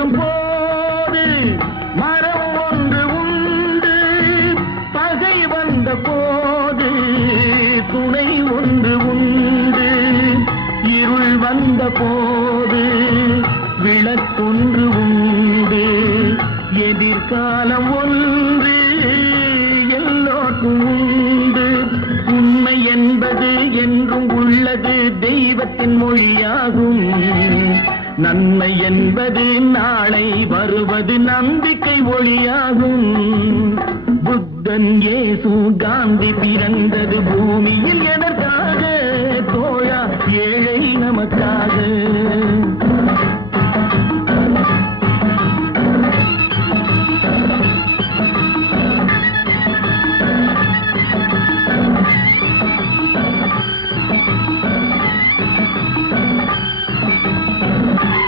தோன்றும் போது மரம் ஒன்று உண்டு, பகை வந்த போது துணை ஒன்று உண்டு, இருள் வந்த போது விளக்கொன்று உண்டு, எதிர்காலம் ஒன்று எல்லோருக்கும் உண்டு. உண்மை என்பது என்றும் உள்ளது, தெய்வத்தின் மொழியாகும். நன்மை என்பது நாளை வருவது, நம்பிக்கை ஒளியாகும். புத்தன், இயேசு, காந்தி பிறந்தது பூமியில் எதற்காக? தோழா, ஏழை நமக்காக.